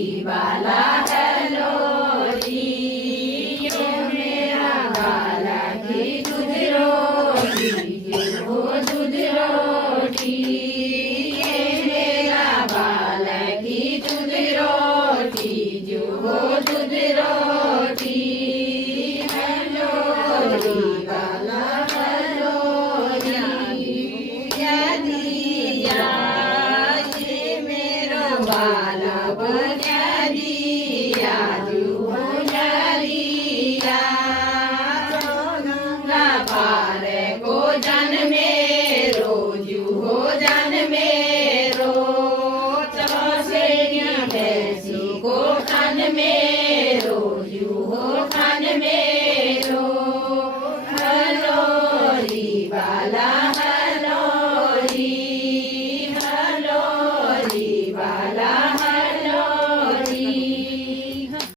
वाला हेलो जी ये मेरा वाला की दूध रोटी ये हो दूध रोटी ये मेरा वाला की दूध रोटी जो हो दूध रोटी हेलो जी वाला हेलो जी दिया ये मेरा वाला में